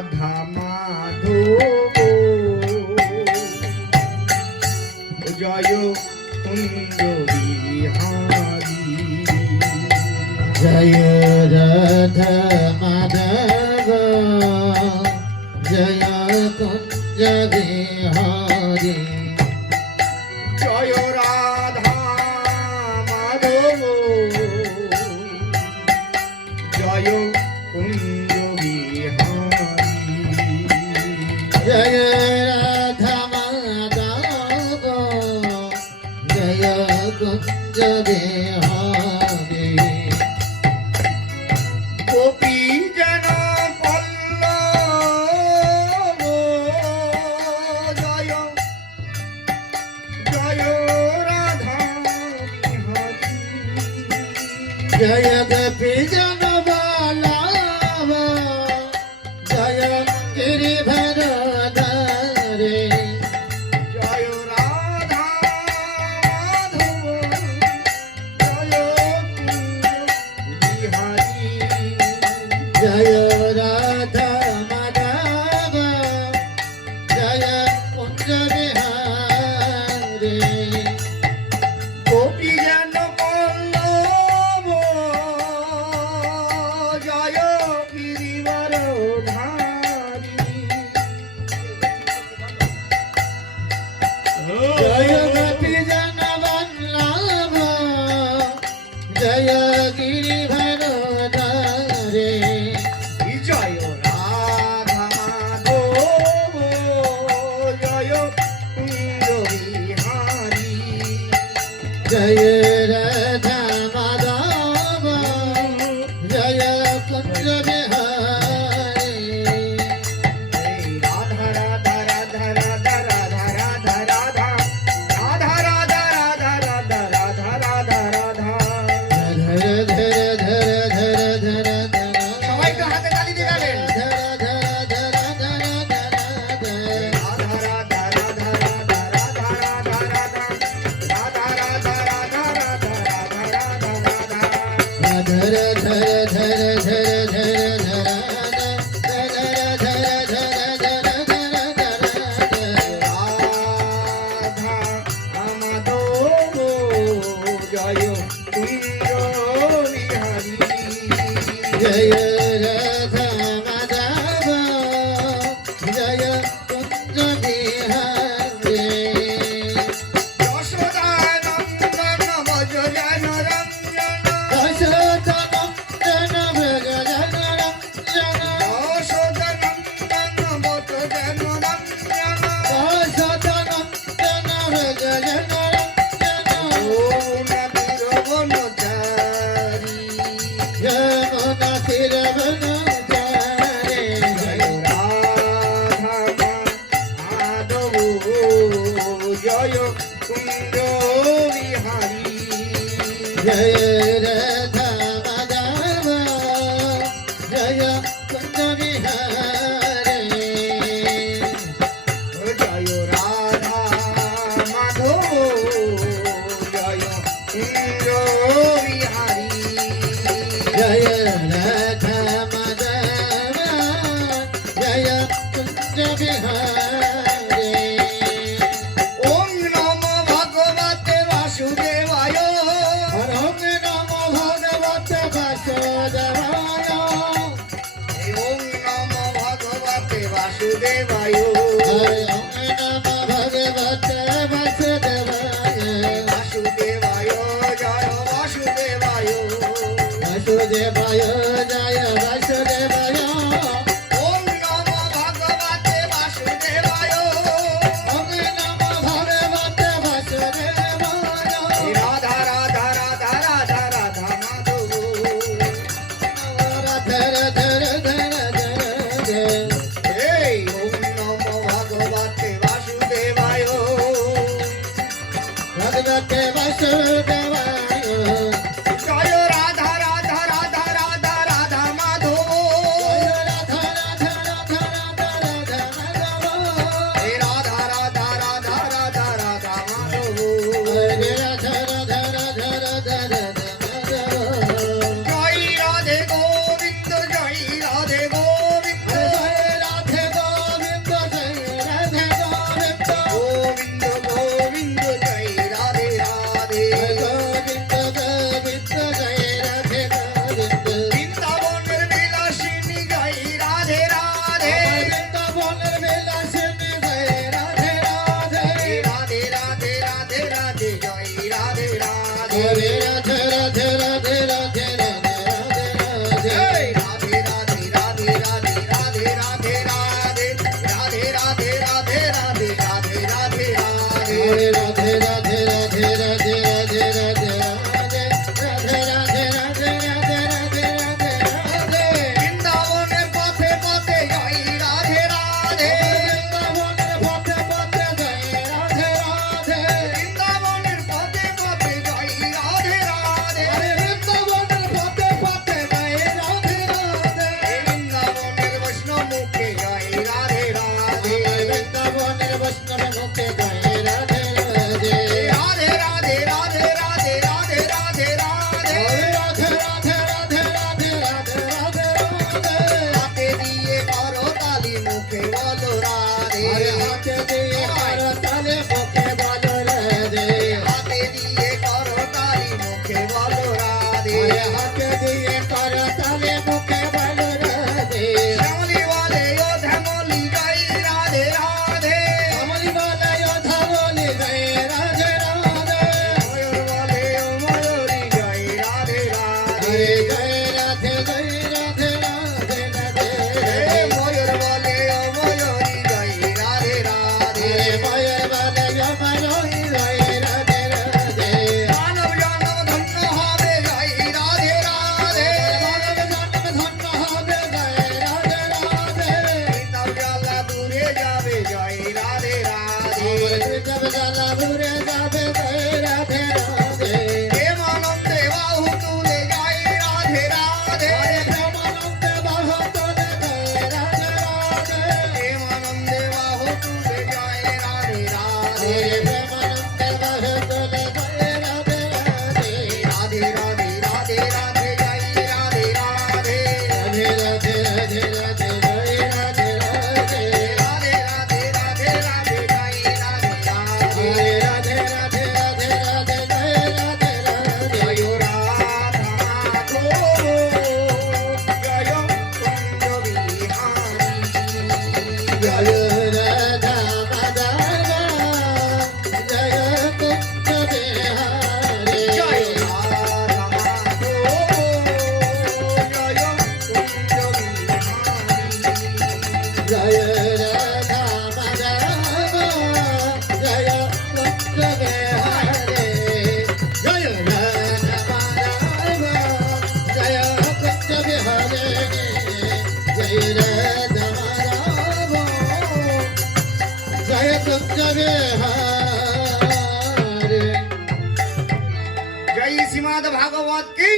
রাধা মাধব জয় কুঞ্জ বিহারী জয় রাধা মাধব জয় কুঞ্জ বিহারী জয় রাধা মাধব জয় কুঞ্জ বিহারী জয় রাধা মাধব জয় কুঞ্জ বিহারী গোপী জন পল্লব জয় জয় রাধা বিহারী জয় গোপী জন বল্লভ জয় গিরিধর ধারে জয় রাধা মাধব জয় কুঞ্জ বিহারী জয় রাধা মাধব জয় কুঞ্জ বিহারী গোপী জন পল্লব জয় গিরিবর ধারী জয় গোপী জন বল্লভ জয় গিরিধর ধারে জয় রাধা মাধব জয় কুঞ্জ বিহারী জয় রাধা মাধব জয় কুঞ্জ বিহারী রাধা রাধা রাধা রাধা রাধা রাধা রাধা রাধা রাধা রাধা রাধা রাধা রাধা রাধা ধর ধর ধর ধর ধর ধর সবাই তো হাতে তালি দিবেন ধর ধর ধর ধর ধর রাধা রাধা রাধা রাধা রাধা রাধা রাধা রাধা রাধা রাধা রাধা রাধা রাধা ধর ধর ধর ধর ধর রাধা মাধব জয় কুঞ্জ বিহারী জয় রাধা মাধব জয় কুঞ্জ বিহারী যশোদানন্দন ভজ জন রঞ্জন যশোদানন্দন ভজ জন রঞ্জন যশোদানন্দন ভজ জন রঞ্জন যশোদানন্দন ভজ জন রঞ্জন যমুনা বনচারী যমুনা তীর বনচারে জয় রাধা মাধব জয় কুঞ্জ বিহারী জয় রাধা মাধব জয় কুঞ্জ বিহারী জয় রাধা মাধব জয় কুঞ্জ বিহারী জয় রাধা মাধব জয় কুঞ্জ বিহারী ওম নমো ভগবতে বাসুদেবায় ওম নমো ভগবতে বাসুদেবায় ওম নমো ভগবতে বাসুদেবায় ওম নমো ভগবতে বাসুদেবায় বাসুদেবায় জয় বাসুদেবায় বাসুদেবায় জয় বাসুদেবায় ওম নমো ভগবতে বাসুদেবায় ওম নমো ভগবতে বাসুদেবায় রাধা রাধা রাধা রাধা রাধা মাধব ধর ধর ধর ধর এই ওম নমো ভগবতে বাসুদেবায় ভগবতে বাসুদেবায় জয় রাধা রাধা রাধা রাধা রাধা জয় রাধা মাধব জয় কুঞ্জ বিহারে জয় রাধা মাধব জয় কুঞ্জ বিহারী জয় রাধা মাধব জয় কুঞ্জ বিহারে জয় রাধা মাধব জয় কুঞ্জ বিহারে জয় রাধা মাধব জয় কুঞ্জ বিহারে জয় শ্রীমদ ভাগবত কি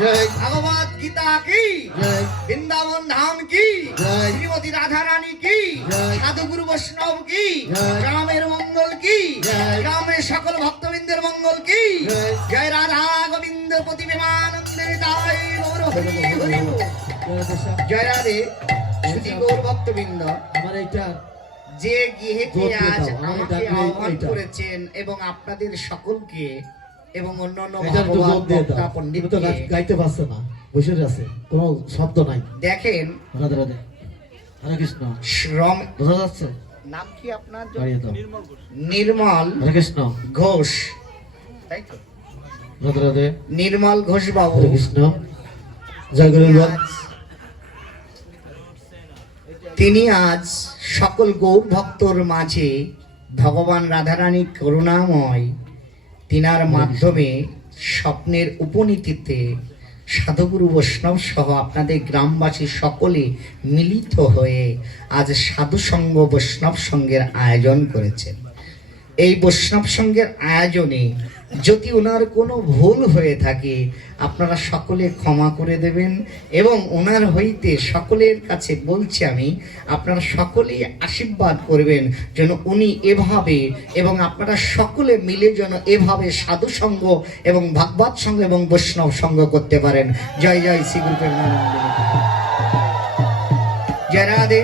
জয় भगवत गीता की জয় वृंदावन धाम की जय। श्रीमती राधा रानी की जय। साधु गुरु वैष्णव की जय। ग्रामेर मंगल की जय। ग्रामेर सकल भक्तवृंदेर मंगल की जय। जय राधा गोविंद पति विमानंदे ताई गौर हरि हरि बोल। जय राधे श्रुति गौर भक्तवृंद আমার এইটা যে গৃহেতে গোত্র আজ দাও, আমার আমাকে ডাকবে আহ্বান এইটা। করেছেন এবং আপনাদের সকলকে এবং অন্যান্য এটা একটু ভগবান যোগ দিয়ে বক্তা দাও তুমি তো পণ্ডিতকে গাইতে পারছো না বসে আছে কোনো শব্দ নাই দেখেন রাধে রাধে হরে কৃষ্ণ শ্রম বোঝা যাচ্ছে নাম কি আপনার দাঁড়িয়ে দাও নির্মল হরে কৃষ্ণ ঘোষ তাই তো রাধে রাধে নির্মল ঘোষ বাবু হরে কৃষ্ণ জয় গুরু বল। তিনি আজ সকল গৌর ভক্তর মাঝে ভগবান রাধারানী করুণাময় তিনার মাধ্যমে স্বপ্নের উপনীতিতে সাধুগুরু বৈষ্ণব সহ আপনাদের গ্রামবাসী সকলে মিলিত হয়ে আজ সাধু সঙ্গ বৈষ্ণব সঙ্গের আয়োজন করেছেন। এই বৈষ্ণব সঙ্গের আয়োজনে যদি ওনার কোনো ভুল হয়ে থাকে আপনারা সকলে ক্ষমা করে দেবেন এবং ওনার হইতে সকলের কাছে বলছি আমি আপনারা সকলেই আশীর্বাদ করবেন যেন উনি এভাবে এবং আপনারা সকলে মিলে যেন এভাবে সাধু সঙ্গ এবং ভাগবত সঙ্গ এবং বৈষ্ণব সঙ্গ করতে পারেন। জয় জয় শ্রী গুরু প্রেমানন্দ। জয় রাধে।